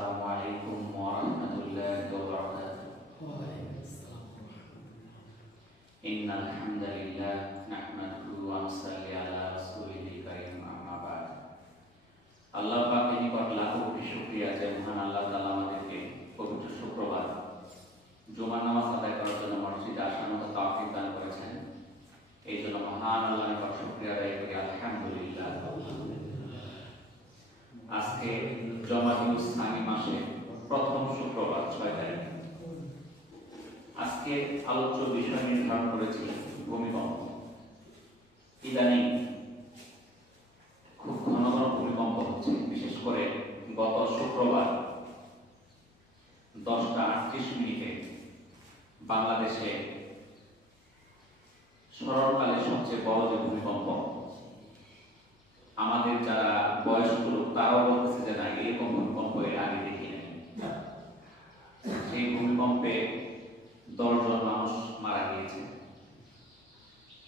আসসালামু আলাইকুম ওয়া রাহমাতুল্লাহি ওয়া বারাকাতুহু। ওয়া আলাইকুম আসসালাম। ইন্নাল হামদালিল্লাহ নাহমাদুহু ওয়া নুসাল্লি আলা রাসূলিল কারীম, আম্মা বা'দ। আল্লাহ পাকের নিকট লাখো কোটি শুকরিয়া যে মহান আল্লাহ তাআলা আমাদেরকে পবিত্র শুক্রবার জুমার নামাজ আদায় করার জন্য মসজিদে আসার মতো তৌফিক দান করেছেন। এই জন্য মহান আল্লাহর নিকট শুকরিয়া আদায় করি, আলহামদুলিল্লাহ। আজকে জমাদিন ইসলামী মাসে প্রথম শুক্রবার 6 তারিখ। আজকে আলোচ্য বিষয় নির্ধারণ করেছি ভূমিকম্প। ইদানিং খুব ঘন ঘন ভূমিকম্প হচ্ছে, বিশেষ করে গত শুক্রবার 10:38 বাংলাদেশে স্মরণকালের সবচেয়ে বড় যে ভূমিকম্প, আমাদের যারা বয়স্ক লোক তারাও বলতেছে যে না, এরকম ভূমিকম্প এর আগে দেখি নাই। সেই ভূমিকম্পে 10 জন মানুষ মারা গিয়েছে,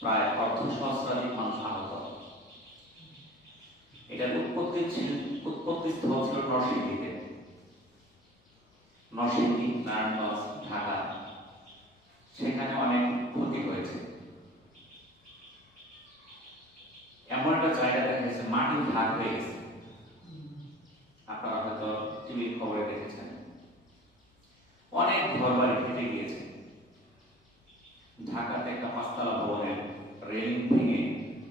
প্রায় অর্ধসহস্রাধিক মানুষ আহত। এটার উৎপত্তি স্থল ছিল নরসিংদীতে, নরসিংদী, নারায়ণগঞ্জ, ঢাকা। সেখানে অনেক ক্ষতি হয়েছে। এমন একটা জায়গা দেখা গেছে মাটি ভাগ হয়ে গেছে, আপনারা হয়তো টিভির খবরে দেখেছেন। অনেক ঘর বাড়ি ফেটে গিয়েছে। ঢাকাতে একটা 5 তলা ভবনের রেলিং ভেঙে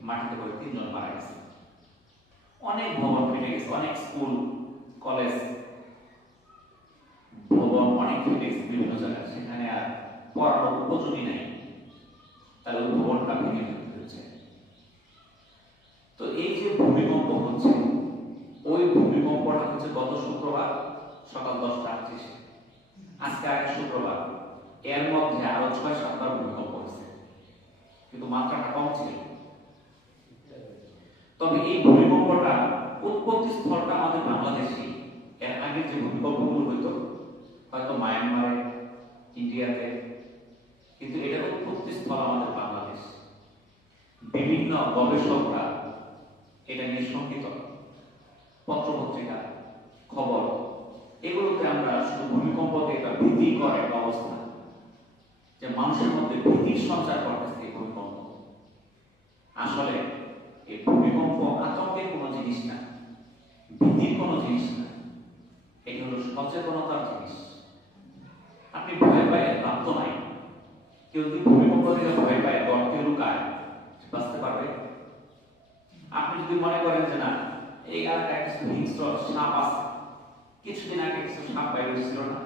মাটিতে পড়ে 3 জন মারা গেছে। অনেক ভবন ফেটে গেছে, অনেক স্কুল কলেজ ভবন অনেক ফেটে গেছে বিভিন্ন জায়গায়। সেখানে আর পড়ানোর উপযোগী নেই, তাহলে ওই ভবনটা ভেঙে ফেলতে হচ্ছে। তো এই যে ভূমিকম্প হচ্ছে, ওই ভূমিকম্পটা হচ্ছে গত শুক্রবার সকাল 10:38। আজকে আরেক শুক্রবার, এর মধ্যে আরো 6-7 বার ভূমিকম্প হয়েছে, কিন্তু মাত্রাটা কম ছিল। তবে এই ভূমিকম্পটা উৎপত্তি স্থলটা আমাদের বাংলাদেশে। এর আগে যে ভূমিকম্পগুলো হইতো হয়তো মায়ানমারে, ইন্ডিয়াতে, কিন্তু এটার উৎপত্তি স্থল আমাদের বাংলাদেশ। বিভিন্ন গবেষকরা এটা নিয়ে শঙ্কিত। পত্রপত্রিকা, খবর, এগুলোতে আমরা শুধু ভূমিকম্পকে একটা ভীতিকর একটা অবস্থা, যে মানুষের মধ্যে ভীতির সঞ্চার করতেছে এই ভূমিকম্প। আসলে এই ভূমিকম্প আতঙ্কের কোনো জিনিস না, ভীতির কোনো জিনিস না। এটি হলো সচেতনতার জিনিস। আপনি ভয় পায় লাভ তো নাই। কেউ যদি ভূমিকম্প থেকে ভয় পায়, গর্তে লুকায়, বাঁচতে পারবে? আপনি যদি মনে করেন যে না, এই এলাকায় কিছু হিংস্র সাপ আছে, কিছুদিন আগে কিছু সাপ বাইরে ছিল না,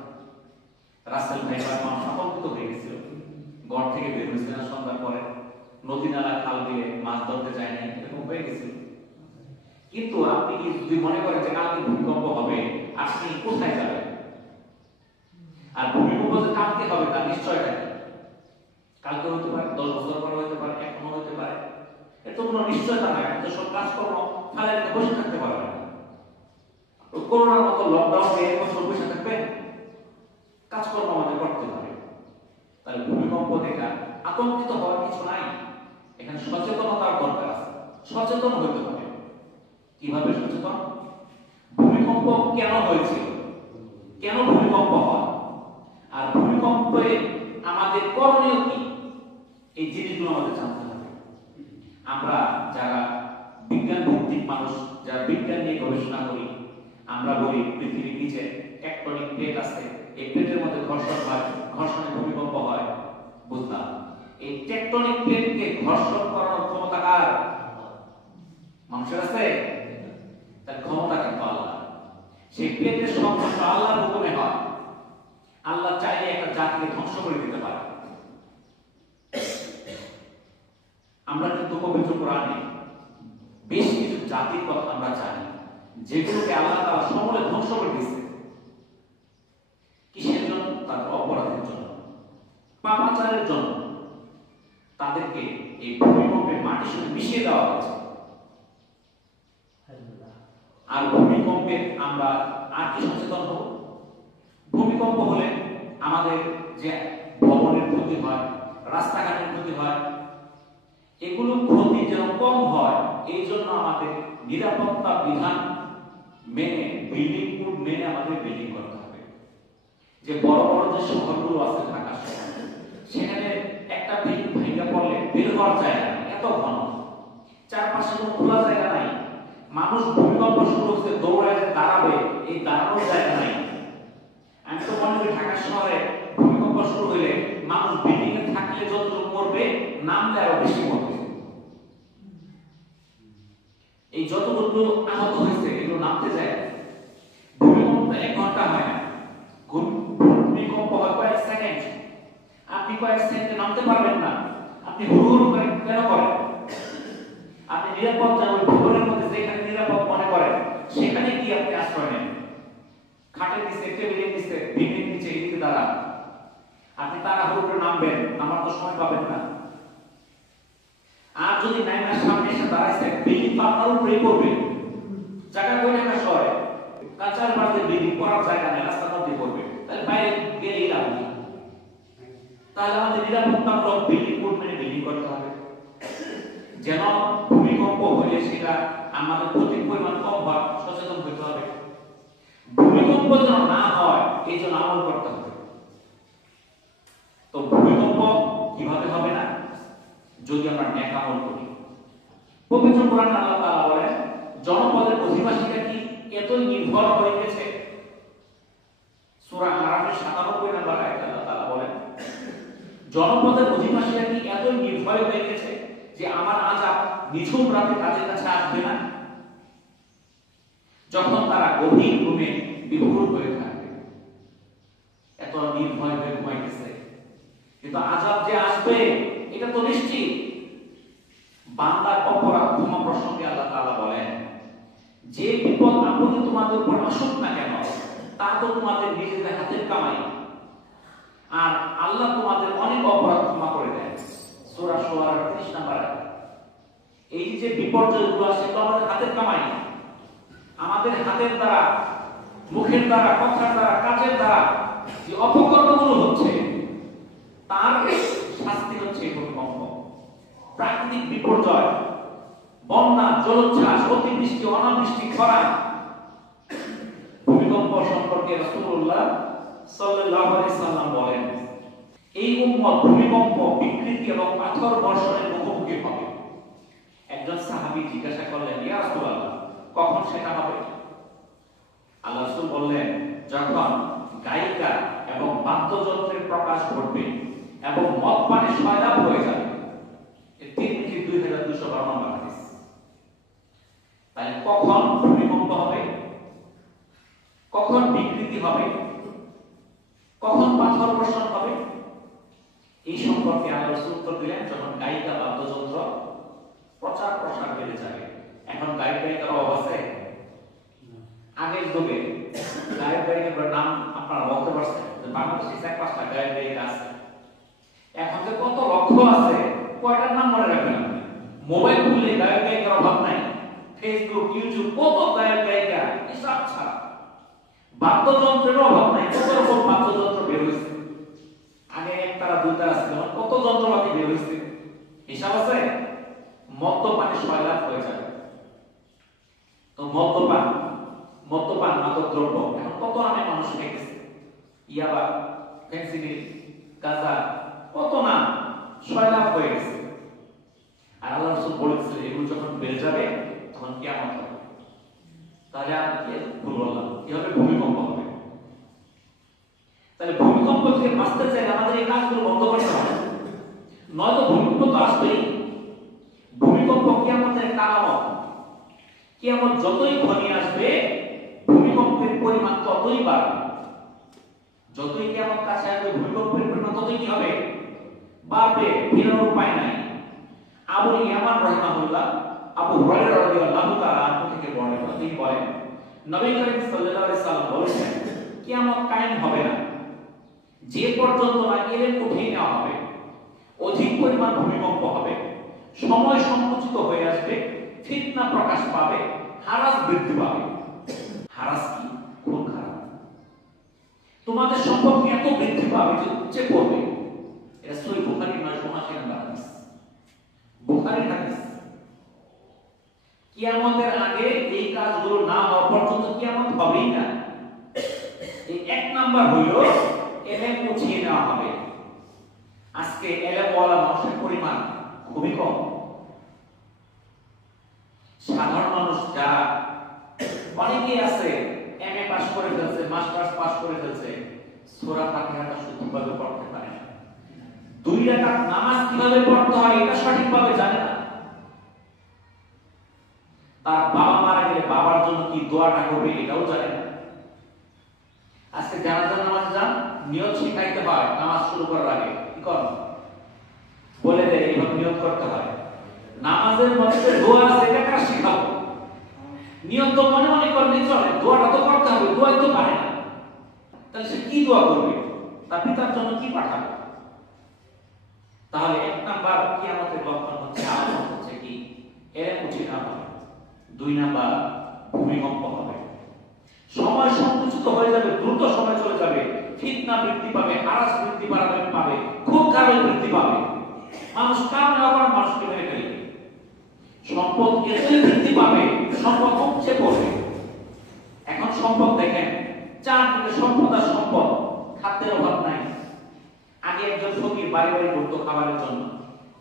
রাসেল ভাই মানুষ আতঙ্কিত হয়ে গেছিল, ঘর থেকে বের হয়েছিল না সন্ধ্যার পরে, নদী নালা খাল দিয়ে মাছ ধরতে যায় না, এরকম হয়ে গেছিল। কিন্তু আপনি কি যদি মনে করেন যে কালকে ভূমিকম্প হবে, আপনি কোথায় যাবেন? আর ভূমিকম্প যে কালকে হবে তার নিশ্চয়তা নেই। কালকে হতে পারে, 10 বছর পরে হতে পারে, এখনো হতে পারে, এত কোনো নিশ্চয়তা নাই। আপনি তো সব কাজকর্ম ফেলে রেখে বসে থাকতে পারবেন না। করোনার মতো লকডাউনে এরকম সব বসে থাকবেন? কাজকর্ম আমাদের করতে হবে। তাহলে ভূমিকম্প দেখা আতঙ্কিত হওয়ার কিছু নাই, এখানে সচেতনতার দরকার আছে। সচেতন হতে হবে। কিভাবে সচেতন? ভূমিকম্প কেন হয়েছিল, কেন ভূমিকম্প হয়, আর ভূমিকম্পে আমাদের করণীয় কি, এই জিনিসগুলো আমাদের জানতে হবে। আমরা যারা বিজ্ঞান ভিত্তিক মানুষ, যারা বিজ্ঞান নিয়ে গবেষণা করি, আমরা বলি পৃথিবীর নিচে টেকটনিক প্লেট আছে, এই প্লেটের মধ্যে ঘর্ষণ হয়, ঘর্ষণে ভূমিকম্প হয়। বুঝলাম, এই টেকটনিক প্লেটকে ঘর্ষণ করানোর ক্ষমতা কার? মানুষের আছে? তার ক্ষমতা কিন্তু আল্লাহ। সেই প্লেটের সংঘর্ষ আল্লাহর হুকুমে হয়। আল্লাহ চাইলে একটা জাতিকে ধ্বংস করে দিতে পারে। আমরা কিন্তু পবিত্র কোরআনে বেশ কিছু জাতির কথা আমরা জানি, যেগুলোকে আল্লাহ তাআলা সমূলে ধ্বংস করে দিয়েছে। কিসের জন্য? তাদের অপরাধের জন্য, পাপাচারের জন্য। তাদেরকে এই ভূমিকম্পের মাটির সাথে মিশিয়ে দেওয়া হয়েছে। আর ভূমিকম্পে আমরা আর কি সচেতন হব? ভূমিকম্প হলে আমাদের যে ভবনের ক্ষতি হয়, রাস্তাঘাটের ক্ষতি হয়, এগুলো ক্ষতি যেন কম হয়, এই জন্য আমাদের নিরাপত্তা বিধান মেনে, বিল্ডিং কোড মেনে আমাদের বিল্ডিং যে বড় বড় যে শহরগুলো আছে ঢাকা শহর, সেখানে একটা বিল্ডিং ভেঙে পড়লে বের হওয়ার জায়গা নেই, এত ঘন, চারপাশে কোনো খোলা জায়গা নাই, মানুষ ভূমিকম্প শুরু হচ্ছে দৌড়ায় যে দাঁড়াবে, এই দাঁড়ানোর জায়গা নাই। আমি তো মনে করি ঢাকা শহরে ভূমিকম্প শুরু হইলে মানুষ বিল্ডিং এ থাকলে যতটুকু মরবে, নামলে আরো বেশি মরবে। এই যতটুকু আহত হয়েছে এগুলো নামতে যায়। ভূমিকম্প 1 ঘন্টা হয় না, ভূমিকম্প হয় কয়েক সেকেন্ড। আপনি কয়েক সেকেন্ডে নামতে পারবেন না, আপনি হুড় করে কেন করেন? আপনি নিরাপদ জায়গায় ভবনের মধ্যে যেখানে নিরাপদ মনে করেন সেখানে কি আপনি আশ্রয় নেন? খাটের নিচে, টেবিলের নিচে, বিল্ডিং নিচে, এদিকে দাঁড়ান। আপনি তাড়াহুড়ো করে নামবেন, নামার তো সময় পাবেন না। আর যদি নাইমার সামনে এসে দাঁড়াইছে, বিল্ডিং তো আপনার উপরেই পড়বে। জায়গা কই ঢাকা শহরে? কাঁচার বাড়িতে বিল্ডিং পড়ার জায়গা নেই, রাস্তার মধ্যে পড়বে, তাহলে বাইরে গেলেই লাভ নেই। তাহলে আমাদের নিরাপত্তামূলক বিল্ডিং কোড মেনে বিল্ডিং করতে হবে, যেন ভূমিকম্প হলে সেটা আমাদের ক্ষতির পরিমাণ কম হয়, সচেতন হতে হবে। ভূমিকম্প যেন না হয় এই জন্য আমল করতে হবে। তো ভূমিকম্প কিভাবে হবে না? যদি আমরা নেক আমল করি। পবিত্র কোরআনে আল্লাহ তাআলা বলেন, জনপদের অধিবাসীরা কি এতই নির্ভর হয়ে গেছে। সূরা আরাফের 97 নম্বর আয়াতে আল্লাহ তাআলা বলেন, জনপদের অধিবাসীরা কি এতই নির্ভয় হয়ে গেছে যে আমার আযাব নিঝুম রাতে তাদের কাছে আসবে না, যখন তারা গভীর ঘুমে বিভোর হয়ে থাকবে। এত নির্ভয় হয়ে ঘুমাইতেছে, কিন্তু আযাব যে আসবে এটা তো নিশ্চিত। বান্দার অপরাধ ক্ষমা প্রসঙ্গে আল্লাহ তাআলা বলেন, যে বিপদ আপনি তোমাদের উপর আসুক না কেন তা তো তোমাদের নিজেদের হাতের কামাই, আর আল্লাহ তোমাদের অনেক অপরাধ ক্ষমা করে দেন। সূরা শুআরা 30 নম্বর আয়াত। এই যে বিপর্যয়গুলো আসে তো আমাদের হাতের কামাই, আমাদের হাতের দ্বারা, মুখের দ্বারা, কথার দ্বারা, কাজের দ্বারা যে অপকর্মগুলো হচ্ছে তার শাস্তি হচ্ছে ভূমিকম্প। প্রাকৃতিক বিপর্যয়, বন্যা, জলোচ্ছ্বাস, অতিবৃষ্টি, অনাবৃষ্টি, খরা। ভূমিকম্প সম্পর্কে রাসূলুল্লাহ সাল্লাল্লাহু আলাইহি সাল্লাম বলেন, এই উম্মত ভূমিকম্প, বিকৃতি এবং পাথর বর্ষণের মুখোমুখি হবে। একজন সাহাবী জিজ্ঞাসা করলেন, ইয়া রাসূলুল্লাহ, কখন সেটা হবে? আল্লাহ রাসূল বললেন, যখন গায়িকা এবং বাদ্যযন্ত্রের প্রকাশ ঘটবে এবং মদ পানে সয়লাব হয়ে যাবে। এই 3212 নম্বর হাদিস। তাহলে কখন ভূমিকম্প হবে, কখন বিকৃতি হবে, কখন পাথর বর্ষণ হবে, এই সম্পর্কে আল্লাহ রাসূল উত্তর দিলেন, যখন গায়িকা বাদ্যযন্ত্র প্রচার প্রসার বেড়ে যাবে। এখন গায়িকার অভাব আছে? আগের যুগে গায়িকার নাম আপনারা বলতে পারছেন, বাংলাদেশে 4-5টা গায়িকা আছে। এখন যে কত লক্ষ আছে, কয়টার নাম মনে রাখবেন? মোবাইল খুললে গায়িকার অভাব নাই, ফেসবুক, ইউটিউব, কত গায়িকা, হিসাব ছাড়া। বাদ্যযন্ত্রের অভাব নাই, কত রকম বাদ্যযন্ত্র বের হয়েছে। আগে একতারা দুইটা আছে, কত যন্ত্রপাতি বের হয়েছে, হিসাব আছে? মদ্যপানে সয়লাব হয়ে যাবে। তো মদ্যপান মাদক দ্রব্য এখন কত নামে মানুষ খেয়েছে, ইয়াবা, ফেন্সিডিল, গাঁজা, কত নাম, সয়লাব হয়ে গেছে। আর আল্লাহ রাসূল বলেছেন, এগুলো যখন বেড়ে যাবে তখন কিয়ামত হবে। তাহলে আর কি ভুল বললাম? কি হবে? ভূমিকম্প হবে। তাহলে ভূমিকম্প থেকে বাঁচতে চাইলে আমাদের এই কাজগুলো বন্ধ করতে হবে, নয়তো ভূমিকম্প তো আসবেই। ভূমিকম্প কিয়ামতের একটা আলামত। কিয়ামত যতই ঘনিয়ে আসবে ভূমিকম্পের পরিমাণ ততই বাড়বে। যতই কিয়ামত কাছে আসবে ভূমিকম্পের পরিমাণ ততই কি হবে? বাড়বে। ফেরার উপায় নাই। আবু ইয়ামান রাহিমাহুল্লাহ আবু হুরায়রা রাদিয়াল্লাহু তাআলা আনহু থেকে বর্ণিত, তিনি বলেন, নবী করিম সাল্লাল্লাহু আলাইহি সাল্লাম বলেছেন, কিয়ামত কায়েম হবে না যে পর্যন্ত না ইলম উঠিয়ে নেওয়া হবে, অধিক পরিমাণ ভূমিকম্প হবে, সময় সংকুচিত হয়ে আসবে, ফিতনা প্রকাশ পাবে, হারাস বৃদ্ধি পাবে। হারাস কি? খুন খারাপ। তোমাদের সম্পর্ক এত বৃদ্ধি পাবে যে উপচে পড়বে। এটা সহিহ বুখারী 982 নম্বর হাদিস। বুখারীর হাদিস। কিয়ামতের আগে এই কাজগুলো না হওয়া পর্যন্ত কিয়ামত হবেই না। এই এক নাম্বার হইল এলেম উঠিয়ে নেওয়া হবে। আজকে এলেমওয়ালা মানুষের পরিমাণ খুবই কম। সাধারণ মানুষ যারা অনেকেই আছে এমএ পাস করে ফেলছে, মাস্টার্স পাস করে ফেলছে, সূরা ফাতিহাটা শুদ্ধভাবে পড়তে পারে না, 2 রাকাত নামাজ কিভাবে পড়তে হয় এটা সঠিকভাবে জানে না। তার বাবা মারা গেলে বাবার জন্য কি দোয়াটা করবে এটাও জানে না। আজকে জানাজা নামাজ যান, নিয়ত শিখাইতে হয় নামাজ শুরু করার আগে, কি কর বলে দেয় এইভাবে নিয়ত করতে হয়। নামাজের মধ্যে দোয়া আছে, এটা কার শিখাবো? নিয়ত তো মনে মনে করলেই চলে, দোয়াটা তো করতে হবে, দোয়াই তো পারে না, তাহলে সে কি দোয়া করবে? তার পিতার জন্য কি পাঠাবে? তাহলে 1 নাম্বার কিয়ামতের লক্ষণ হচ্ছে, আলামত হচ্ছে কি? এলেম উঠিয়ে না হবে। 2 নাম্বার ভূমিকম্প হবে, সময় সংকুচিত হয়ে যাবে, দ্রুত সময় চলে যাবে, ফিতনা বৃদ্ধি পাবে, হারাস বৃদ্ধি পাবে, খুব খারাপ বৃদ্ধি পাবে, মানুষ কাম না করার মানুষকে মেরে ফেলবে, সম্পদ এতই বৃদ্ধি পাবে, সম্পদ কমছে পড়বে। এখন সম্পদ দেখেন, চারদিকে সম্পদ আর সম্পদ, খাদ্যের অভাব নাই। আগে একজন ফকির বাড়ি বাড়ি ঘুরতো খাবারের জন্য,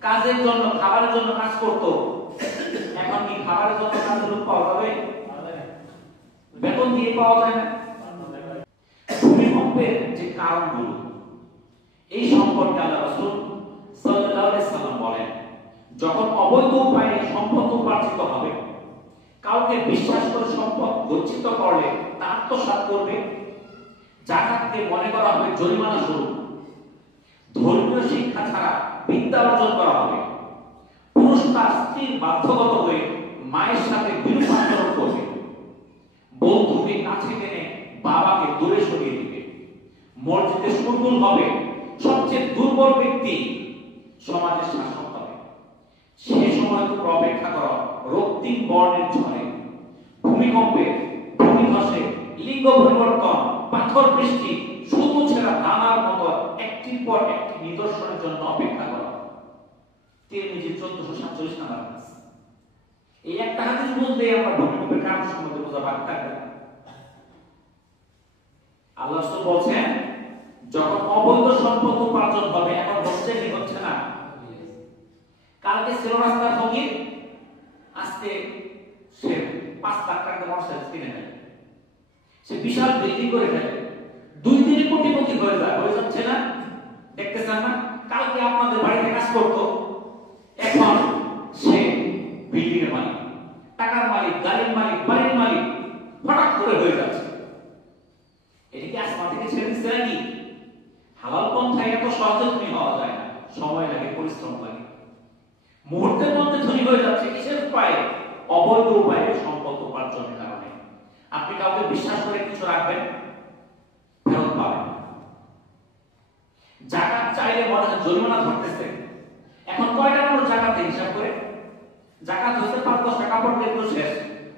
কাজের জন্য, খাবারের জন্য কাজ করতো। এখন কি খাবারের জন্য কাজের লোক পাওয়া যাবে? বেতন দিয়ে পাওয়া যায় না। ভূমিকম্পের যে কারণগুলো, এই সম্পর্কে আল্লাহ রাসূল সাল্লাল্লাহু আলাইহি সাল্লাম বলেন, যখন অবৈধ উপায়ে সম্পদ উপার্জিত হবে, কাউকে বিশ্বাস করে সম্পদ গচ্ছিত করলে তা আত্মসাৎ করবে, যাকাতকে মনে করা হবে জরিমানা স্বরূপ, ধর্মীয় শিক্ষা ছাড়া বিদ্যা অর্জন করা হবে, পুরুষ তার স্ত্রীর বাধ্যগত হয়ে মায়ের সাথে বিরূপ আচরণ করবে, বন্ধুকে কাছে টেনে বাবাকে দূরে সরিয়ে দিবে, মসজিদে শোরগোল হবে, সবচেয়ে দুর্বল ব্যক্তি সমাজের শাসক হবে। সেই সময় তো অপেক্ষা করো রক্তিম বর্ণের ঝড়ে, ভূমিকম্পে, ভূমিধসে, লিঙ্গ পরিবর্তন, পাথর বৃষ্টি, শুধু ছেঁড়া দানার মতো একটির পর একটি নিদর্শনের জন্য অপেক্ষা করো। তিরমিজি 1447 নাম্বার হাদিস। এই একটা হাদিস বুঝলেই আমরা ভূমিকম্পের কারণ সম্বন্ধে বোঝা বাকি থাকবে না। আল্লাহ রাসূল বলেন, যখন অবৈধ সম্পদ উপার্জন হবে, এখন হচ্ছে কি হচ্ছে না? কালকে ছিল রাস্তার ফকির, আজকে সে 5 লাখ টাকা মর্সেডিজ কিনে নেয়, সে বিশাল বিল্ডিং করে ফেলে, 2 দিনে কোটিপতি হয়ে যায়, হয়ে যাচ্ছে না? দেখতেছেন না? কালকে আপনাদের বাড়িতে কাজ করতো, এখন সে বিল্ডিং এর মালিক, টাকার মালিক, গাড়ির মালিক, বাড়ির মালিক, হঠাৎ করে হয়ে যাচ্ছে। এটা কি আসমান থেকে ছেড়ে দিচ্ছে নাকি? হালাল পন্থায় এত সহজে ধনী হওয়া যায় না, সময় লাগে, পরিশ্রম লাগে। মুহূর্তের মধ্যে ধনী হয়ে যাচ্ছে কিসের উপায়ে? অবৈধ উপায়ে সম্পদ উপার্জনের কারণে। আপনি কাউকে বিশ্বাস করে কিছু রাখবেন, ফেরত পাবেন। জাকাত চাইলে মনে হয় জরিমানা ধরতেছে। এখন কয়টা মানুষ জাকাতে হিসাব করে? জাকাত হচ্ছে 5-10 টাকা পড়লে তো শেষ,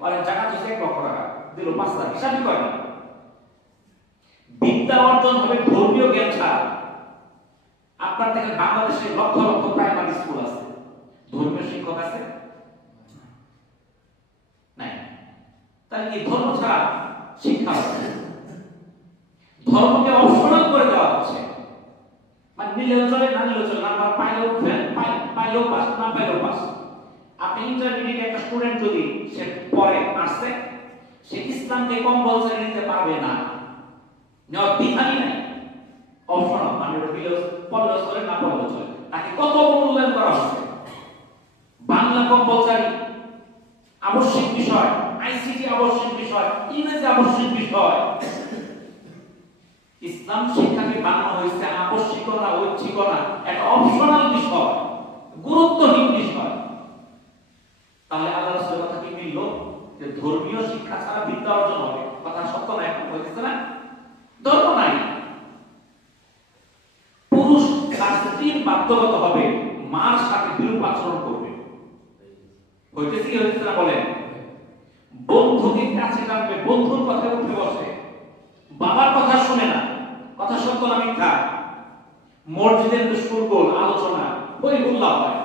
আর জাকাত হচ্ছে 1 লক্ষ টাকা দিল 5 লাখ, হিসাবই করে না। বিদ্যা অর্জন হবে ধর্মীয় জ্ঞান ছাড়া। আপনার থেকে বাংলাদেশে লক্ষ লক্ষ প্রাইমারি স্কুল আছে, ধর্মীয় শিক্ষক আছে নাই? তাহলে কি ধর্ম ছাড়া শিক্ষা হচ্ছে? ধর্মকে অপশনাল করে দেওয়া হচ্ছে, মানে নিলেও চলে, না নিলেও চলে, নাম্বার পাইলেও ফেল, পাইলেও পাস, না পাইলেও পাস। আপনি ইন্টারমিডিয়েট একটা স্টুডেন্ট যদি সে পরে আসছে, সে ইসলামকে কম্পালসারি নিতে পারবে না, নেওয়ার বিধানই নাই, অপশনাল, মানে পড়লেও চলে, না পড়লেও চলে। তাকে কত মূল্যায়ন করা হচ্ছে। বাংলা কম্পালসারি আবশ্যিক বিষয়, আইসিটি আবশ্যিক বিষয়, ইংরেজি আবশ্যিক বিষয়। ইসলাম শিক্ষাকে বানানো হয়েছে আবশ্যিক না ঐচ্ছিক না, একটা অপশনাল বিষয়, গুরুত্বহীন বিষয়। তাহলে আল্লাহ রাসূলের কথা কি মিলল যে ধর্মীয় শিক্ষা ছাড়া বিদ্যা অর্জন হবে? কথা সত্য না? এখন হয়েছে না? ধর্ম নাই। পুরুষ তার স্ত্রীর বাধ্যগত হবে মার সাথে বিরূপ আচরণ করবে। হইতেছে কি হইতেছে না বলেন? বন্ধুকে কাছে টানবে, বন্ধুর কথা উঠে বসে, বাবার কথা শুনে না, কথা সত্য না মিথ্যা? মসজিদের শোরগোল, আলোচনা, বইগুল্লাহ হয়।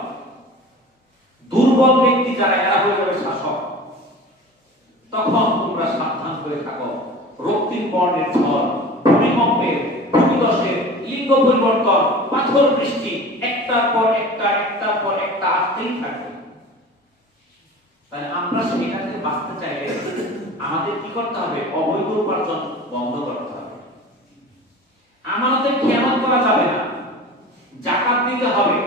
দুর্বল ব্যক্তি যারা, এরা হয়ে যাবে শাসক। তখন তোমরা সাবধান হয়ে থাকো, রক্তিম বর্ণের ঝড়, ভূমিকম্পের ভূমিধসে, লিঙ্গ পরিবর্তন, পাথর বৃষ্টি, একটার পর একটা আসতেই থাকবে। তাহলে আমরা সেটা থেকে বাঁচতে চাইলে আমাদের কি করতে হবে? অবৈধ উপার্জন বন্ধ করতে হবে। আমাদের খেয়ানত করা যাবে না, যাকাত দিতে হবে,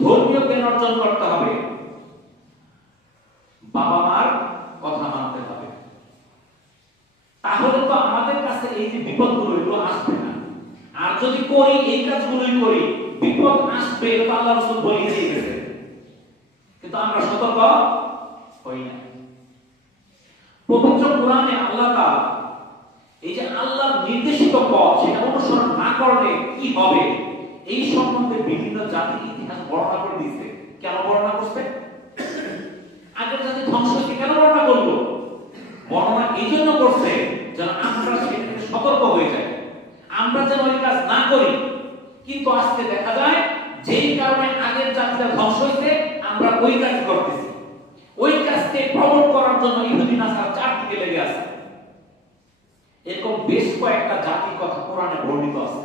ধর্মীয় জ্ঞান অর্জন করতে হবে, বাবা মার কথা মানতে হবে। তাহলে তো আমাদের কাছে এই যে বিপদগুলো এগুলো আসবে না। আর যদি করি, এই কাজগুলোই করি, বিপদ আসবে, এটা আল্লাহ রাসূল বলে দিয়েছে, কিন্তু আমরা সতর্ক হই না। পবিত্র কোরআনে আল্লাহ তাআলা এই যে আল্লাহর নির্দেশিত পথ সেটা অনুসরণ না করলে কি হবে এই সম্বন্ধে বিভিন্ন জাতির ইতিহাস বর্ণনা করে দিয়েছে। কেন বর্ণনা করছে? আগের জাতি ধ্বংস হয়েছে কেন বর্ণনা করলো? বর্ণনা এই জন্য করছে যেন আমরা সেটা থেকে সতর্ক হয়ে যাই, আমরা যেন ওই কাজ না করি। কিন্তু আজকে দেখা যায় যেই কারণে আগের জাতিটা ধ্বংস হয়েছে আমরা ওই কাজ করতেছি। ওই কাজকে প্রমোট করার জন্য ইহুদি নাসারা চারদিকে লেগে আছে। এরকম বেশ কয়েকটা জাতির কথা কোরআনে বর্ণিত আছে।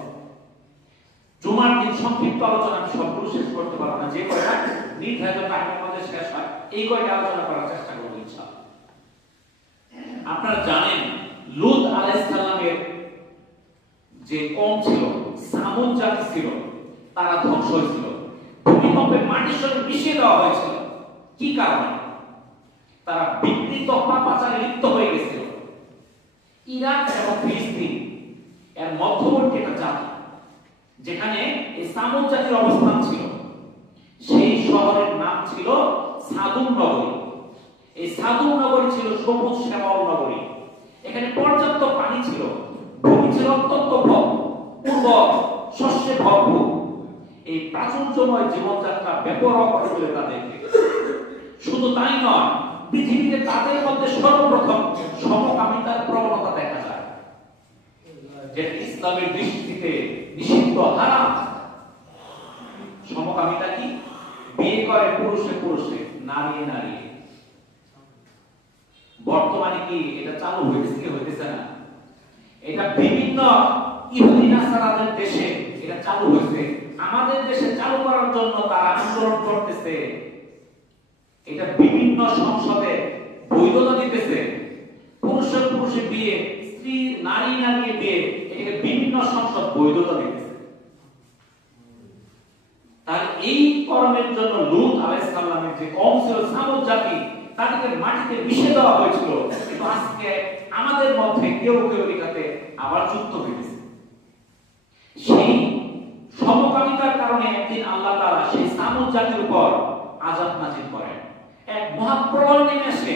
জুমার দিন সংক্ষিপ্ত আলোচনা আমি সবগুলো শেষ করতে পারবো না, যে কয়টা নির্ধারিত টাইমের মধ্যে শেষ হয় এই কয়টা আলোচনা করার চেষ্টা করবো ইনশাআল্লাহ। আপনারা জানেন লূত আলাইহিস সালামের যে কওম ছিল, সামুদ জাতি ছিল, তারা ধ্বংস হয়েছিল। ভূমিকম্পে মাটির সঙ্গে মিশিয়ে দেওয়া হয়েছিল। কি কারণে? তারা বিকৃত পাপাচারে লিপ্ত হয়ে গেছিল। ইরাক এবং ফিলিস্তিন এর মধ্যবর্তী একটা জাতি, যেখানে এই সামুদ জাতির অবস্থান ছিল, সেই শহরের নাম ছিল সাদুম নগরী। এই সাদুম নগরী ছিল সবুজ শ্যামল নগরী। এখানে পর্যাপ্ত পানি ছিল, ভূমি ছিল অত্যন্ত উর্বর, শস্যে ভরপুর। এই প্রাচুর্যময় জীবনযাত্রা বেপরোয়া করে তোলে তাদেরকে। শুধু তাই নয়, পৃথিবীতে তাদের মধ্যে সর্বপ্রথম সমকামিতার প্রবণতা দেখা যায়, যে ইসলামের দৃষ্টিতে নিষিদ্ধ, হারাম। সমকামিতা কি? বিয়ে করে পুরুষে পুরুষে, নারী নারী। বর্তমানে কি এটা চালু হয়েছে কি হইতেছে না? এটা বিভিন্ন ইহুদি নাসারাদের দেশে এটা চালু হয়েছে। আমাদের দেশে চালু করার জন্য তারা আন্দোলন করতেছে। এটা বিভিন্ন সংসদে বৈধতা দিতেছে। পুরুষে পুরুষে বিয়ে, স্ত্রী নারী নারী বিয়ে, এটাকে বিভিন্ন সংসদ বৈধতা দিতেছে। তার এই কর্মের জন্য লূত আলাইহিস সালামের যে কওম ছিল সামুদ জাতি, তাদেরকে মাটিতে মিশিয়ে দেওয়া হয়েছিল। কিন্তু আজকে আমাদের মধ্যে কেউ কেউ এটাতে আবার যুক্ত হয়েছে। সেই সমকামিতার কারণে একদিন আল্লাহ তাআলা সেই সামুদ জাতির উপর আযাব নাযিল করেন। এক মহাপ্রলয় নেমে আসে,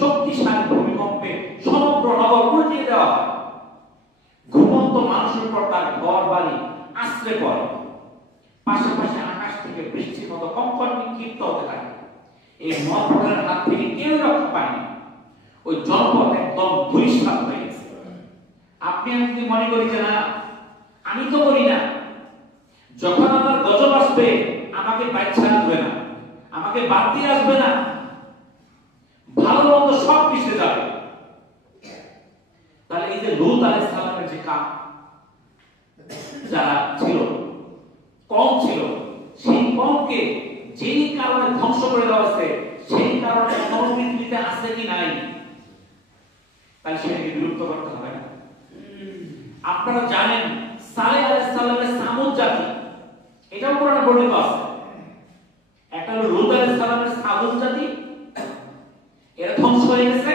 শক্তিশালী ভূমিকম্পে সমগ্র নগর উল্টিয়ে দেওয়া হয়। ঘুমন্ত মানুষের উপর তার ঘর বাড়ি আশ্রে পড়ে। পাশাপাশি আকাশ থেকে বৃষ্টির মতো কম্পন নিক্ষিপ্ত হতে থাকে। এই মহাপ্রলয়ের হাত থেকে কেউ রক্ষা পায়নি। ওই জনপদ একদম ধূলিসাৎ হয়ে গেছে। আপনি আমি যদি মনে করি যে না, আমি তো করি না, যখন আমার গজব আসবে আমাকে বাচ্চা আসবে না, আমাকে বাদ দিয়ে আসবে না, ভালো মন্দ সব মিশে যাবে। তাহলে এই যে লূত আলাইহিস সালামের যে কাম যারা ছিল, কওম ছিল, সেই কওমকে যেই কারণে ধ্বংস করে দেওয়া হয়েছে, সেই কারণে পৃথিবীতে আছে কি নাই, তাহলে সেটাকে বিলুপ্ত করতে হবে না। আপনারা জানেন সালেহ আলাইহিস সালামের সামুদ জাতি, এটাও কোরআনে বর্ণিত আছে। একটা হলো লূত আলাইহিস সালামের সামুদ জাতি, এরা ধ্বংস হয়ে গেছে।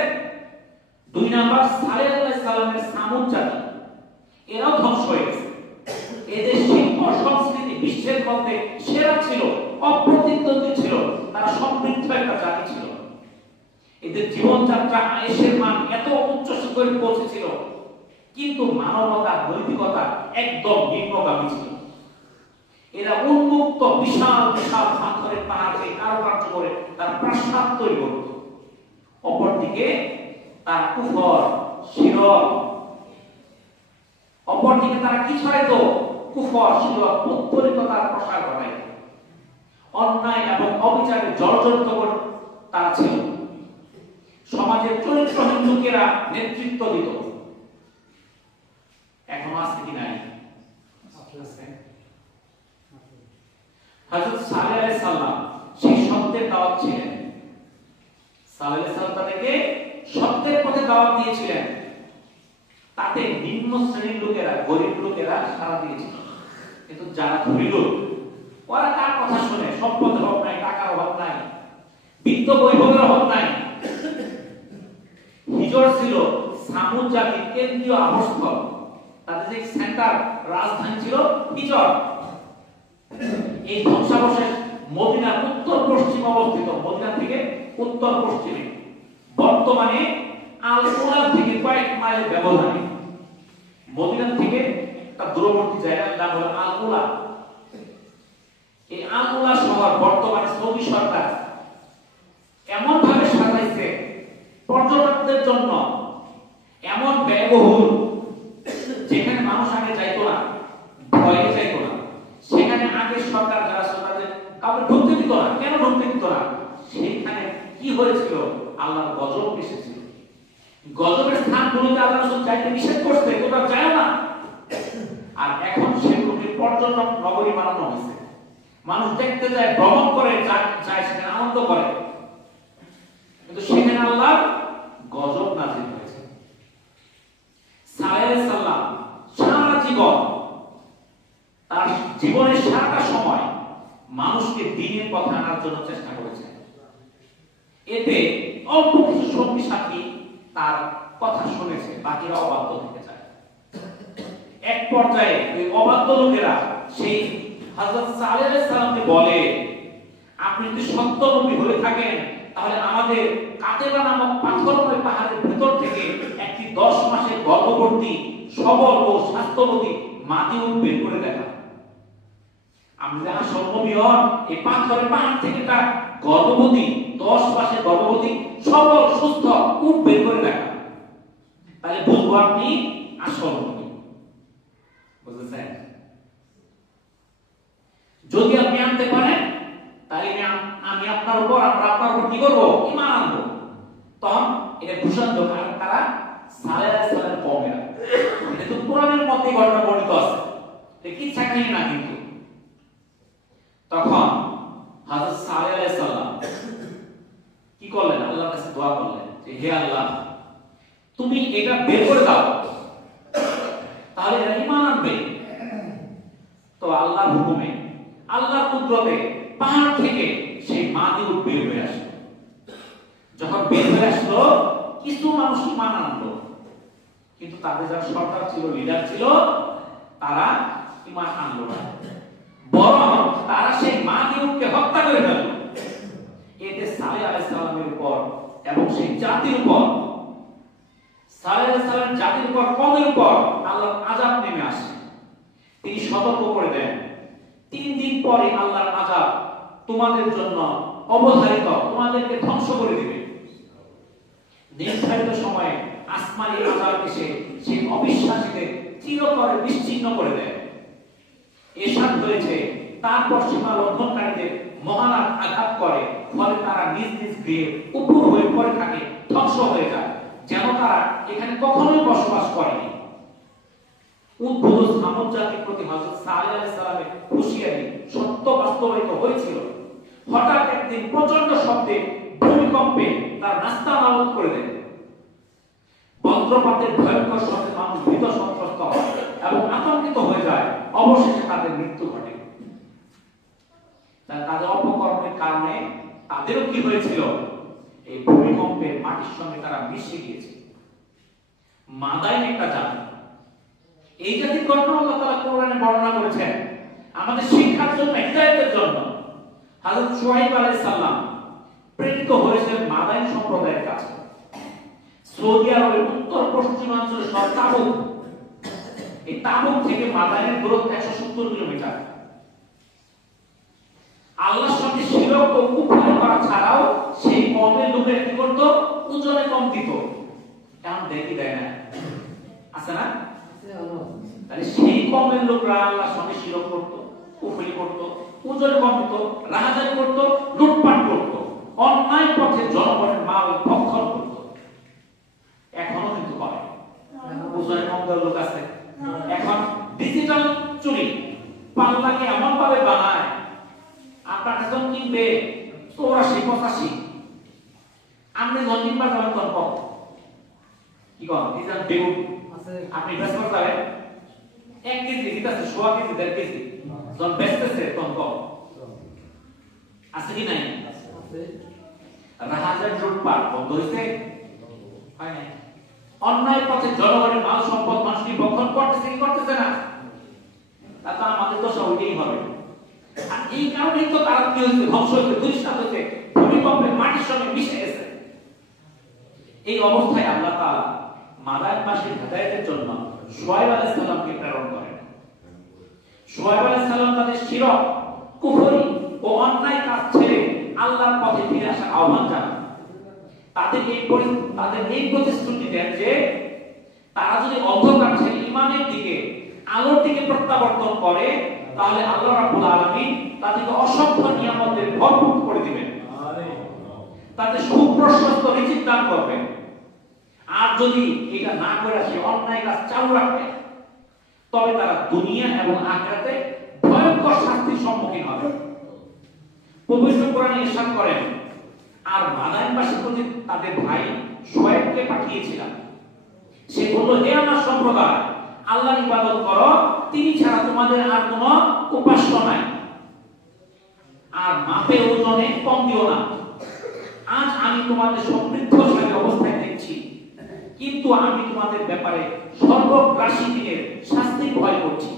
দুই নাম্বার সালেহ আলাইহিস সালামের সামুদ জাতি, এরাও ধ্বংস হয়ে গেছে। এদের শিল্প সংস্কৃতি বিশ্বের মধ্যে সেরা ছিল, অপ্রতিদ্বন্দ্বী ছিল, তারা সমৃদ্ধ একটা জাতি ছিল। এদের জীবনযাত্রা আয়েশের মান এত উচ্চ শিখরে পৌঁছেছিল, কিন্তু মানবতা নৈতিকতা একদম নিম্নগামী ছিল। এরা উন্মুক্ত বিশাল বিশাল পাথরের পাহাড়কে কারুকার্য করে তারা প্রাসাদ তৈরি করত। অপরদিকে তারা কুফর, শিরক, অপরদিকে তারা কি ছড়াইতো? কুফর, শিরক, পৌত্তলিকতার প্রসার ঘটাইত। অন্যায় এবং অবিচারে জর্জরিত করে তারা ছিল। সমাজের চরিত্রহীন লোকেরা নেতৃত্ব দিত। এখন আছে কি নাই? হযরত সালেহ আলাইহিস সালাম সেই সত্যের দাওয়াত ছিলেন। সালেহ আলাইহিস সালাম তাদেরকে সত্যের পথে দাওয়াত দিয়েছিলেন। তাতে নিম্ন শ্রেণীর লোকেরা, গরিব লোকেরা সাড়া দিয়েছিল। কিন্তু যারা ধনী লোক, ওরা কার কথা শুনে? সম্পদের অভাব নাই, টাকার অভাব নাই, বিত্ত বৈভবের অভাব নাই। হিজর ছিল সামুদ জাতির কেন্দ্রীয় আবাসস্থল। তাদের যে সেন্টার, রাজধানী ছিল হিজর। এই ধ্বংসাবশেষ মদিনার উত্তর পশ্চিমে অবস্থিত। মদিনা থেকে উত্তর পশ্চিমে, বর্তমানে আল-কুলা থেকে কয়েক মাইল ব্যবধানে। মদিনা থেকে একটা দূরবর্তী জায়গার নাম হলো আল-কুলা। এই আল-কুলা শহর বর্তমানে সৌদি সরকার এমন ভাবে সাজাইছে পর্যটকদের জন্য, এমন ব্যয়বহুল, যেখানে মানুষ আগে যাইতো না, ভয়ে যাইতো না। সেখানে আগে সরকার যারা সরকারের কাউকে ঢুকতে দিত না। কেন ঢুকতে দিত না? সেখানে কি হয়েছিল? আল্লাহর গজব এসেছিল। গজবের স্থানগুলোতে আল্লাহ রাসূল যাইতে নিষেধ করতে, তোমরা যায় না। আর এখন সেগুলোকে পর্যটক নগরী বানানো হয়েছে। মানুষ দেখতে যায়, ভ্রমণ করে, যায় সেখানে আনন্দ করে। কিন্তু সেখানে আল্লাহর গজব নাযিল হয়েছে। সালেহ আলাইহিস সালাম সারা জীবন, তার জীবনের সারাটা সময় মানুষকে দ্বীনের পথে আনার জন্য চেষ্টা করেছেন। এতে অল্প কিছু সঙ্গী সাথী তার কথা শুনেছে, বাকিরা অবাধ্য থেকে যায়। এক পর্যায়ে ওই অবাধ্য লোকেরা সেই হযরত সালেহ আলাইহিস সালামকে বলে, আপনি যদি সত্য নবী হয়ে থাকেন তাহলে আমাদের কাতেবা নামক পাথরময় পাহাড়ের ভিতর থেকে একটি 10 মাসের গর্ভবতী, সবল ও স্বাস্থ্যবতী মাটি বের করে দেখা। আপনি যদি আসল নবী হন, এই পাথরের পাহাড় থেকে একটা গর্ভবতী, 10 মাসের গর্ভবতী, সবল সুস্থ উট বের করে দেখা, তাহলে বুঝবো আপনি আসল নবী। বুঝেছেন? যদি আপনি আনতে পারেন তাহলে আমি আপনার উপর, আমরা আপনার উপর কি করবো? ঈমান আনবো। তখন এটা ঘোষণা দেব তারা সালেহ আলাইহিস সালামের কওমেরা। এটা তো কোরআনের মধ্যে ঘটনা বর্ণিত আছে, এটা কি ছাকানি না। কিন্তু তখন হযরত সালেহ আলাইহিস সালাম কি করলেন? আল্লাহর কাছে দোয়া করলেন যে হে আল্লাহ, তুমি এটা বের করে দাও, তাহলে এরা ঈমান আনবে। তো আল্লাহর হুকুমে, আল্লাহর কুদরতে পাহাড় থেকে সেই মাটি উট বের হয়ে আসলো। যখন বের হয়ে আসলো, কিছু মানুষ ঈমান আনলো, কিন্তু তাদের যারা সরকার ছিল, লিডার ছিল, তারা ঈমান আনলো না। বরং তারা সেই মাটি উটকে হত্যা করে ফেলল। এতে সালেহ আলাইহিস সালামের উপর এবং সেই জাতির উপর, সালেহ আলাইহিস সালামের জাতির উপর, কওমের উপর আল্লাহর আযাব নেমে আসে। তিনি সতর্ক করে দেন, 3 দিন পরে আল্লাহর আযাব তোমাদের জন্য অবধারিত, তোমাদেরকে ধ্বংস করে দিবে। নির্ধারিত সময়ে আসমানি আযাব এসে সেই অবিশ্বাসীদের চিরতরে বিচ্ছিন্ন করে দেয়। এরশাদ হয়েছে, তারপর সীমা লঙ্ঘনকারীদের মহান আঘাত করে, ফলে তারা নিজ নিজ গৃহে উপর হয়ে পড়ে থাকে, ধ্বংস হয়ে যায়, যেন তারা এখানে কখনোই বসবাস করেনি। উদ্ভূত সামুদ জাতির প্রতি হযরত সালেহ আলাইহিস সালামের হুঁশিয়ারি সত্য বাস্তবায়িত হয়েছিল। হঠাৎ একদিন প্রচন্ড শব্দে, ভূমিকম্পে তার নাস্তানাবুদ করে দেয়। বজ্রপাতের ভয়ঙ্কর শব্দে মানুষ ভীত সন্ত্রস্ত হয় এবং আতঙ্কিত হয়ে যায়। অবশেষে তাদের মৃত্যু ঘটে। তাদের অপকর্মের কারণে তাদেরও কি হয়েছিল? এই ভূমিকম্পে মাটির সঙ্গে তারা মিশে গিয়েছে। মাদাইন একটা জাতি, এই জাতির ঘটনা আল্লাহ তাআলা কোরআনে বর্ণনা করেছেন আমাদের শিক্ষার জন্য, হিদায়াতের জন্য। হযরত শুআয়ব আলাইহিস সালাম প্রেরিত হয়েছিলেন মাদাইন সম্প্রদায়ের কাছে। সৌদি আরবের উত্তর পশ্চিমাঞ্চলে তাবুক, এই তাবুক থেকে মাদাইনের দূরত্ব 170 কিলোমিটার। আল্লাহর সঙ্গে শিরক ও কুফর করা ছাড়াও সেই কওমের লোকেরা কি করত? ওজনে কম দিত। এখন দেখি দেয় না, আছে না? তাহলে সেই কওমের লোকরা আল্লাহর সঙ্গে শিরক করত, কুফরি করত, ওজনে কম দিত, রাহাজানি করত, লুটপাট করত, অন্যায় পথে জনগণের মাল ভক্ষণ করত। এখনো কিন্তু করে, ওজনে কম দেওয়ার লোক আছে। এখন ডিজিটাল চুরি পাল্লাকে এমন ভাবে বানায় আপনার কাছে কিনবে 84-85, আপনি জন্মিন বা যাবেন তখন কম কি কম দিজান বেগুন আপনি ইনভেস্ট করতে যাবেন 1 কেজি দিতেছে 100 কেজি 1.5 কেজি যখন বেচতেছে তখন কম আছে কি নাই? রাহাজার লুটপাট বন্ধ হয়েছে? হয় নাই। অন্যায় পথে জনগণের মাল সম্পদ মানুষকে বক্ষণ করতেছে কি করতেছে না? তা আমাদের তো সবই হবে। আর এই কারণেই তো তারা কি হয়েছে, ধ্বংস হয়েছে, দুঃসাত হয়েছে, ভূমিকম্পে মাটির সঙ্গে মিশে গেছে। এই অবস্থায় আল্লাহ তাআলা মাদায়ানবাসীর হেদায়েতের জন্য শুআয়ব আলাইহিস সালামকে প্রেরণ করেন। শুআয়ব আলাইহিস সালাম তাদের শিরক, কুফরি ও অন্যায় কাজ ছেড়ে আল্লাহর পথে ফিরে আসার আহ্বান জানান। তাদের এই প্রতিশ্রুতি দেন যে তারা যদি অন্ধকার ছেড়ে ঈমানের দিকে, আলোর দিকে প্রত্যাবর্তন করে তাহলে আল্লাহ রাব্বুল আলামিন তাদেরকে অসংখ্য নিয়ামতের ভরপুর করে দিবেন, তাদের সুপ্রশস্ত রিজিক দান করবেন। আর যদি এটা না করে সে অন্যায় কাজ চালু রাখে তবে তারা দুনিয়া এবং আখিরাতে ভয়ঙ্কর শাস্তির সম্মুখীন হবে। পবিত্র কোরআনে ইরশাদ করেন, আর মাদায়ানবাসীর প্রতি তাদের ভাই শুআয়বকে পাঠিয়েছিলাম। সে বলল, হে আমার সম্প্রদায়, আল্লাহর ইবাদত করো, তিনি ছাড়া তোমাদের আর কোনো উপাস্য নাই। আর মাপে ওজনে কম দিও না। আজ আমি তোমাদের সমৃদ্ধশালী অবস্থায় দেখছি, কিন্তু আমি তোমাদের ব্যাপারে সর্বগ্রাসী দিনের শাস্তি ভয় করছি।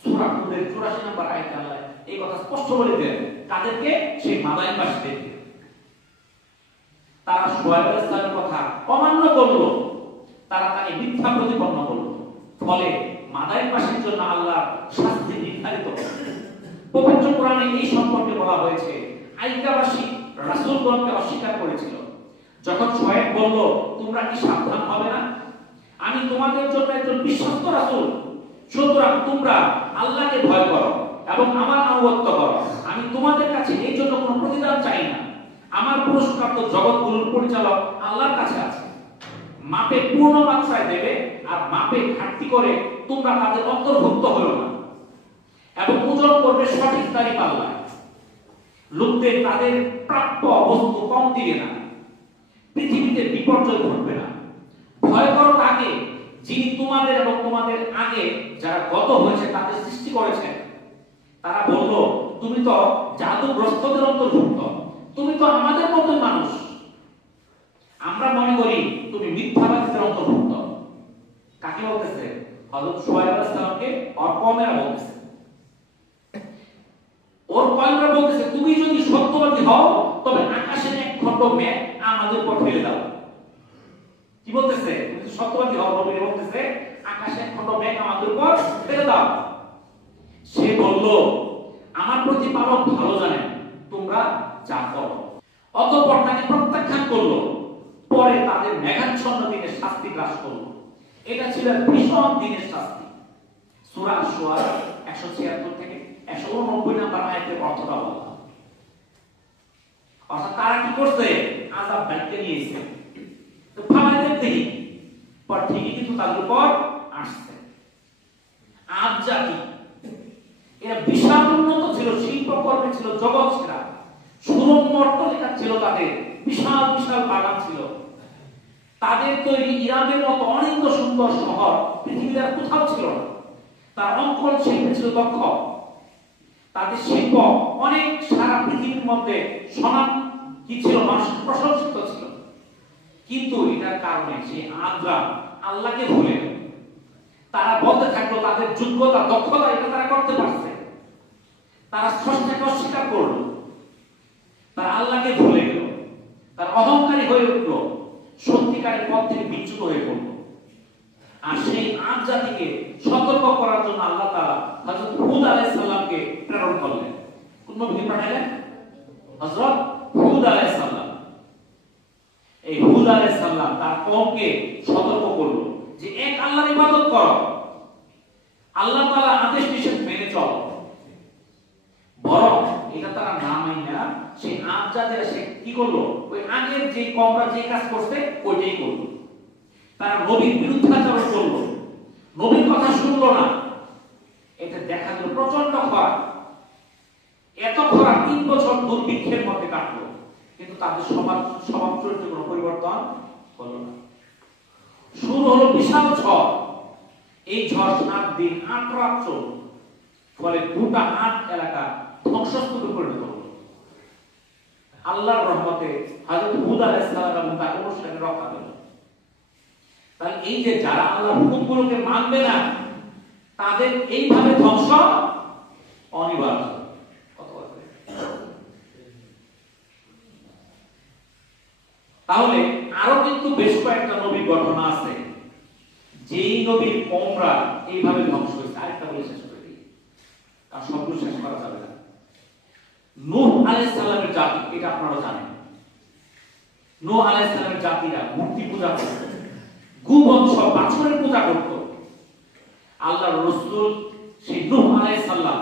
সূরা হুদের 84 নম্বর আয়াতে আল্লাহ এই কথা স্পষ্ট বলে দেন। তাদেরকে সেই মাদায়ানবাসীদেরকে তারা শুআয়ব আলাইহিস সালামের কথা অমান্য করলো, তারা তাকে মিথ্যা প্রতিপন্ন করলো। ফলে মাদায়ানবাসীর জন্য আল্লাহ শাস্তি নির্ধারিত করেন। পবিত্র কোরআনে এই সম্পর্কে বলা হয়েছে, আইকাবাসী রাসূলগণকে অস্বীকার করেছিল। যখন শুআয়ব বলল, তোমরা কি সাবধান হবে না? আমি তোমাদের জন্য একজন বিশ্বস্ত রাসূল, সুতরাং তোমরা আল্লাহকে ভয় করো এবং আমার আনুগত্য করো। আমি তোমাদের কাছে এই জন্য কোনো প্রতিদান চাই না। আমার পুরস্কার তো জগৎগুলোর পরিচালক আল্লাহর কাছে আছে। মাপে পূর্ণ মাত্রায় দেবে, আর মাপে ঘাটতি করে তোমরা তাদের অন্তর্ভুক্ত হলো না। এবং ওজন করবে সঠিক তারিখ আল্লাহ। লোকদের তাদের প্রাপ্য বস্তু কম দিবে না। পৃথিবীতে বিপর্যয় ঘটবে না। ভয় করো তাকে, যিনি তোমাদের এবং তোমাদের আগে যারা গত হয়েছে তাদের সৃষ্টি করেছেন। তারা বলল, তুমি তো জাদুগ্রস্তদের অন্তর্ভুক্ত, তুমি তো আমাদের মতো মানুষ। আমরা মনে করি তুমি মিথ্যাবাদীদের অন্তর্ভুক্ত। কাকে বলতেছে? হযরত শুআয়ব আলাইহিস সালামকে ওর কওমেরা বলতেছে। ওর কওমেরা বলতেছে, তুমি যদি সত্যবাদী হও তবে আকাশের এক খণ্ড মেঘ আমাদের উপর ফেলে দাও। কি বলতেছে? তুমি যদি সত্যবাদী হও, নবী বলতেছে আকাশের এক খণ্ড মেঘ আমাদের উপর ফেলে দাও। সে বলল, আমার প্রতিপালক ভালো জানেন, তোমরা যা করো। অতঃপর তাকে প্রত্যাখ্যান করলো। পরে তাদের মেঘাচ্ছন্ন দিনের শাস্তি গ্রাস করলো। এটা ছিল ভীষণ দিনের শাস্তি। সূরা শুআরা 176 থেকে 189 নম্বর আয়াতের অর্থটা বলা। অর্থাৎ তারা কি করছে? আযাব বাইতে নিয়েছে। তো ভাবাই দেখতে পর ঠিকই কিন্তু তাদের উপর আসছে। আজ জাতি এরা বিশাল উন্নত ছিল, শিল্পকর্মে ছিল জগৎ সেরা, সুরম্য অট্টালিকা ছিল তাদের, বিশাল বিশাল বাগান ছিল। তাদের তৈরি ইরানের মতো অনেক সুন্দর শহর পৃথিবীর আর কোথাও ছিল না। তার অঙ্কন শিল্পে ছিল দক্ষ। তাদের শিল্প অনেক সারা পৃথিবীর মধ্যে সমান কি ছিল, মানুষ প্রশংসিত ছিল। কিন্তু এটার কারণে সেই আদরা আল্লাহকে ভুলে গেল। তারা বলতে থাকলো তাদের যোগ্যতা, দক্ষতা এটা তারা করতে পারছে। তারা স্রষ্টাকে অস্বীকার করলো, তারা আল্লাহকে ভুলে গেল, তার অহংকারী হয়ে উঠল, সত্যিকারের পথ থেকে বিচ্যুত হয়ে পড়ল। আর সেই আদ জাতিকে সতর্ক করার জন্য আল্লাহ তাআলা হযরত হুদ আলাইহিস সালামকে প্রেরণ করলেন। কোন নবী পাঠালেন? হযরত হুদ আলাইহিস সালাম। এই হুদ আলাইহিস সালাম তার কওমকে সতর্ক করলো যে এক আল্লাহর ইবাদত করো, আল্লাহ তাআলা আদেশ নিষেধ মেনে চলো। বরং এটা তারা না মাইনা সেই আদ জাতিরা সে কি করলো? ওই আগের যে কওমরা যে কাজ করতে ওইটাই করলো। তারা নবীর বিরুদ্ধাচরণ করলো, নবীর কথা শুনলো না। এটা দেখা গেল প্রচন্ড খরা। এত খরা 3 সুখের মধ্যে কাটলো, কিন্তু তাদের স্বভাব চরিত্রে কোনো পরিবর্তন হলো না। শুরু হলো বিশাল ঝড়। এই ঝড় 7 দিন 8 রাত চলল, ফলে গোটা 8 এলাকা ধ্বংসস্তূপে পরিণত হলো। আল্লাহর রহমতে হযরত হুদ আলাইহিস সালাম এবং তার অনুসারীরা রক্ষা পেল। তাহলে এই যে যারা আল্লাহর হুকুমগুলোকে মানবে না, তাদের এইভাবে ধ্বংস অনিবার্য। তাহলে আরো কিন্তু বেশ কয়েকটা নবীর ঘটনা আছে, যেই নবীর কওমরা এইভাবে ধ্বংস হয়েছে। আরেকটা বলে শেষ করে দিই, কারণ সবগুলো শেষ করা যাবে না। নূহ আলাইহিস সালামের জাতি, এটা আপনারা জানেন। নূহ আলাইহিস সালামের জাতিরা মূর্তি পূজা করত, গোবংশ বাছুরের পূজা করত। আল্লাহর রাসূল সেই নূহ আলাইহিস সালাম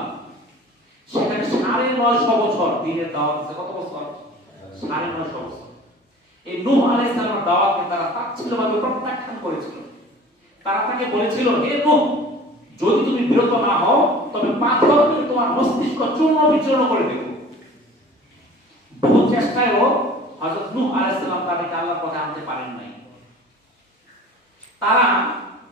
সেখানে 950 বছর দিনের দাওয়াত দিতে। কত বছর? 950 বছর। এই নূহ আলাইহিস সালামের দাওয়াতকে তারা তাচ্ছিল্যভাবে প্রত্যাখ্যান করেছিল। তারা তাকে বলেছিল, হে নূহ, যদি তুমি বিরত না হও তবে পাথরকে তোমার মস্তিষ্ক চূর্ণ বিচূর্ণ করে দেব। বহু চেষ্টায়ও হযরত নূহ আলাইহিস সালাম তাদেরকে আল্লাহর পথে আনতে পারেন নাই। তারা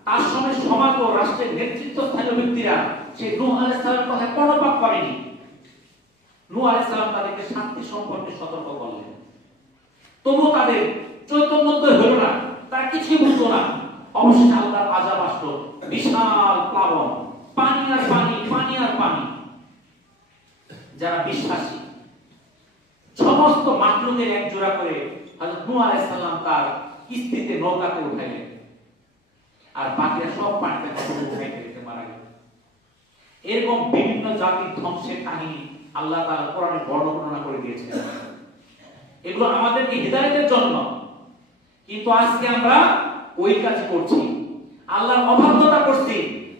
তার সময় সমাজ ও রাষ্ট্রের নেতৃত্বস্থানীয় ব্যক্তিরা সেই নূহ আলাইহিস সালামের কথা কর্ণপাত করেনি। নূহ আলাইহিস সালাম তাদেরকে শান্তি সম্পর্কে সতর্ক করলেন, তবুও তাদের চৈতন্যোদয় হলো না, তারা কিছুই বুঝতো না। অবশ্যই আল্লাহর আযাব আসলো, বিশাল প্লাবন, পানি আর পানি, পানি আর পানি। যারা বিশ্বাসী সমস্ত মাখলুকের এক জোড়া করে হযরত নূহ আলাইহিস সালাম তার কিস্তিতে নৌকাতে উঠাইলেন, আর বাকিরা সব পানিতে উঠাইতে মারা গেল। এরকম বিভিন্ন জাতির ধ্বংসের কাহিনী আল্লাহ তাআলা কোরআনে বর্ণনা করে দিয়েছেন। এগুলো আমাদেরকে হিদায়াতের জন্য, কিন্তু আজকে আমরা ওই কাজ করছি, আল্লাহর অবাধ্যতা করছি,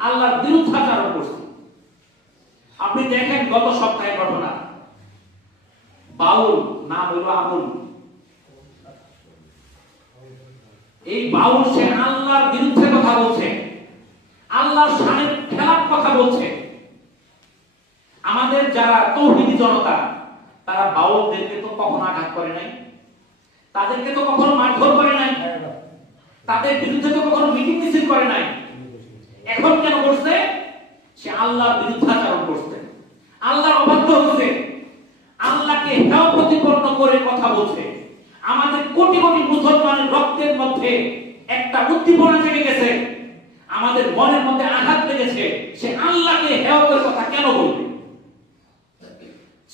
আল্লাহর বিরুদ্ধাচরণ করছি। আপনি দেখেন গত সপ্তাহের ঘটনা, বাউল নাম হলো আবুল। এই বাউল সে আল্লাহর বিরুদ্ধে কথা বলছে, আল্লাহর শানের খেলাফ কথা বলছে। আমাদের যারা তৌহিদি জনতা, তারা বাউলদেরকে তো কখনো আঘাত করে নাই, তাদেরকে তো কখনো মারধর করে নাই, তাদের বিরুদ্ধে তো কখনো মিটিং মিছিল করে নাই। এখন কেন করছে? সে আল্লাহর বিরুদ্ধাচরণ করছে, আল্লাহর অবাধ্য হচ্ছে, আল্লাহকে হেয় প্রতিপন্ন করে কথা বলছে। আমাদের কোটি কোটি মুসলমানের রক্তের মধ্যে একটা উদ্দীপনা জেগে গেছে, আমাদের মনের মধ্যে আঘাত লেগেছে। সে আল্লাহকে হেয় করে কথা কেন বলবে?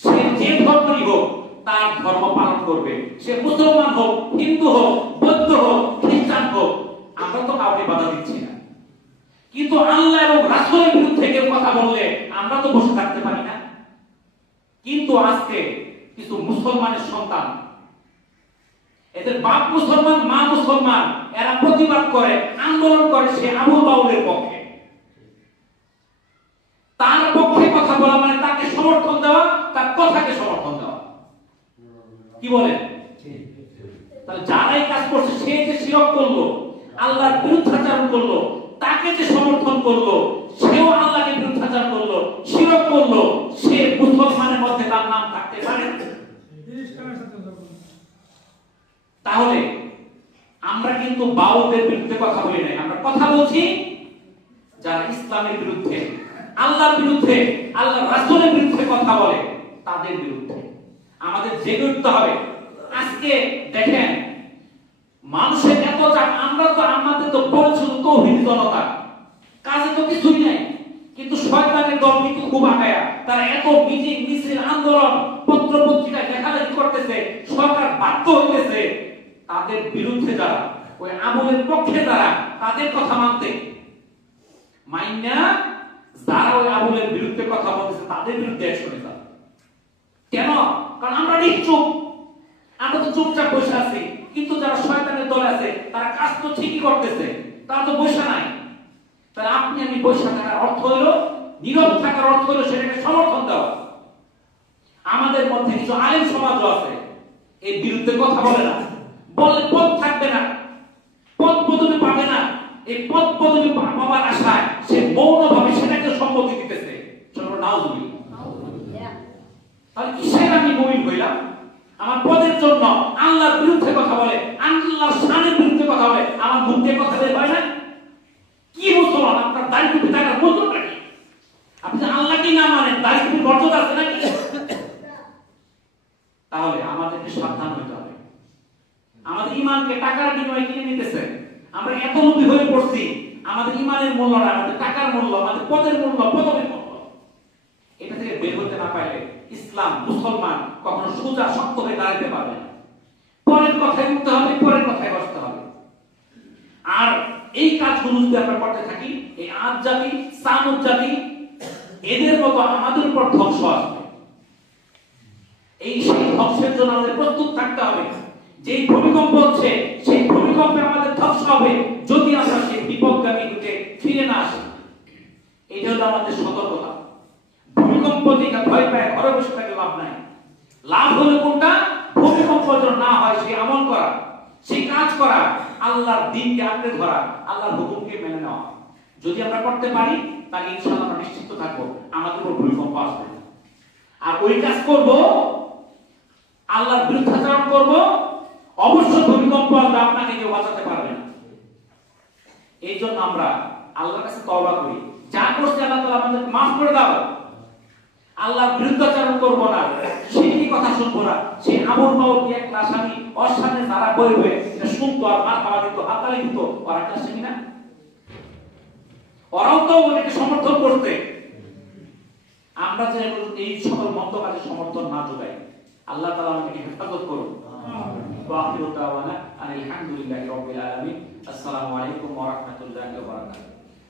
সে যে ধর্মই হোক তার ধর্ম পালন করবে, সে মুসলমান হোক, হিন্দু হোক, বৌদ্ধ হোক, খ্রিস্টান হোক, আমরা তো কাউকে বাধা দিচ্ছি না। কিন্তু আল্লাহ এবং রাসূলের বিরুদ্ধে কেউ কথা বললে আমরা তো বসে থাকতে পারি না। কিন্তু আজকে কিছু মুসলমানের সন্তান, এদের বাপ মুসলমান, মা মুসলমান, এরা প্রতিবাদ করে, আন্দোলন করে সে আবু বাউলের পক্ষে। তার পক্ষে কথা বলা মানে তাকে সমর্থন দেওয়া, তার কথাকে সমর্থন দেওয়া। কি বলেন? তাহলে যারাই কাজ করছে, সে যে শিরক করলো, আল্লাহর বিরুদ্ধাচরণ করলো, তাকে যে সমর্থন করলো, সেও আল্লাহকে বিরুদ্ধাচরণ করলো, শিরক করলো, সে মুসলমানের মধ্যে তার নাম থাকতে পারে। তাহলে আমরা কিন্তু বাউলদের বিরুদ্ধে কথা বলি নাই, আমরা কথা বলছি যারা ইসলামের বিরুদ্ধে, আল্লাহর বিরুদ্ধে, আল্লাহর রাসূলের বিরুদ্ধে কথা বলে তাদের বিরুদ্ধে আমাদের জেগে উঠতে হবে। আজকে দেখেন মানুষের এত আমরা তো আমাদের তো পরিচিত তৌহিদি জনতা, কাজে তো কিছুই নাই, কিন্তু শয়তানের দল কিন্তু খুব আগায়া, তারা এত মিটিং মিছিল আন্দোলন পত্র পত্রিকায় লেখালেখি করতেছে, সরকার বাধ্য হইতেছে তাদের বিরুদ্ধে যারা, ওই আমলের পক্ষে যারা, তাদের কথা মানতে। মাইন্না যারা ওই আমলের বিরুদ্ধে কথা বলতেছে তাদের বিরুদ্ধে অ্যাকশন নিতে। কেন? কারণ আমরা নিশ্চুপ, আমরা তো চুপচাপ বসে আছি, কিন্তু যারা শয়তানের দলে আছে তারা কাজ তো ঠিকই করতেছে, তারা তো বসে নাই। তাহলে আপনি আমি বসে থাকার অর্থ হলো, নীরব থাকার অর্থ হলো সেটাকে সমর্থন দেওয়া। আমাদের মধ্যে কিছু আলেম সমাজও আছে এর বিরুদ্ধে কথা বলে না, বললে পদ থাকবে না, পদ পদবি পাবে না, এই পদ পদবি পাওয়ার আশায় সে মৌনভাবে সেটাকে সম্মতি দিতেছে। চলো নাউজুবিল্লাহ। তাহলে কিসের আমি মুমিন হইলাম? আমার পদের জন্য আল্লাহর বিরুদ্ধে কথা বলে, আল্লাহর শানের বিরুদ্ধে কথা বলে, আমার মুখ দিয়ে কথা বের হয় না? কি মুসলমান আপনার দাড়ি টুপি থাকার মতলবটা কি? আপনি আল্লাহকে না মানেন, দাড়ি টুপির মর্যাদা আছে নাকি? তাহলে আমাদেরকে সাবধান হতে হবে। আমাদের ঈমানকে টাকার বিনিময়ে কিনে নিতেছে। আমরা এত লোভী হয়ে পড়ছি, আমাদের ঈমানের মূল্য না, আমাদের টাকার মূল্য, আমাদের পদের মূল্য, পদবীর মূল্য। এটা থেকে বের হতে না পারলে ইসলাম, মুসলমান কখনো সোজা শক্ত হয়ে দাঁড়াতে পারবে না। পরের কথায় উঠতে হবে, পরের কথায় বসতে হবে। আর এই কাজগুলো যদি আমরা করতে থাকি, এই আজ জাতি, সামুদ জাতি, এদের মতো আমাদের উপর ধ্বংস আসবে। এই সেই ধ্বংসের জন্য আমাদের প্রস্তুত থাকতে হবে। যেই ভূমিকম্প হচ্ছে, সেই ভূমিকম্পে আমাদের ধ্বংস হবে যদি আমরা সেই বিপদগামী রূপে ফিরে না আসি। এটা হলো আমাদের সতর্কতা। ভূমিকম্প থেকে ভয় পায় ঘরে বসে থাকলে লাভ নাই। লাভ হলো কোনটা? ভূমিকম্প যেন না হয় সেই আমল করা, সেই কাজ করা, আল্লাহর দ্বীনকে আঁকড়ে ধরা, আল্লাহর হুকুমকে মেনে নেওয়া। যদি আমরা করতে পারি তাহলে ইনশাআল্লাহ আমরা নিশ্চিত থাকবো আমাদের উপর ভূমিকম্প আসবে না। আর ওই কাজ করব, আল্লাহর বিরুদ্ধাচরণ করব, অবশ্যই ভূমিকম্প আসবে, আপনাকে কেউ বাঁচাতে পারবে না। এই জন্য আমরা আল্লাহর কাছে তওবা করি, যা করছে আল্লাহ তাআলা আমাদেরকে মাফ করে দাও। আল্লাহর বিরুদ্ধাচরণ করব না, সেই কথা শুনবো না। সেই আমর পাওয়ার কি এক আসামি ওর সামনে যারা বই বই এটা শুনতো আর মার খাওয়া দিত, হাতালি দিত, ওরা কি আসেনি না? ওরাও তো ওটাকে সমর্থন করতে। আমরা যে এই সকল মন্দ কাজে সমর্থন না যোগাই। আল্লাহ তাআলা আমাদেরকে হেফাজত করুন। ওয়া আখিরু দাওয়ানা আলহামদুলিল্লাহি রাব্বিল আলামিন। আসসালামু আলাইকুম ওয়া রাহমাতুল্লাহি ওয়া বারাকাতুহু।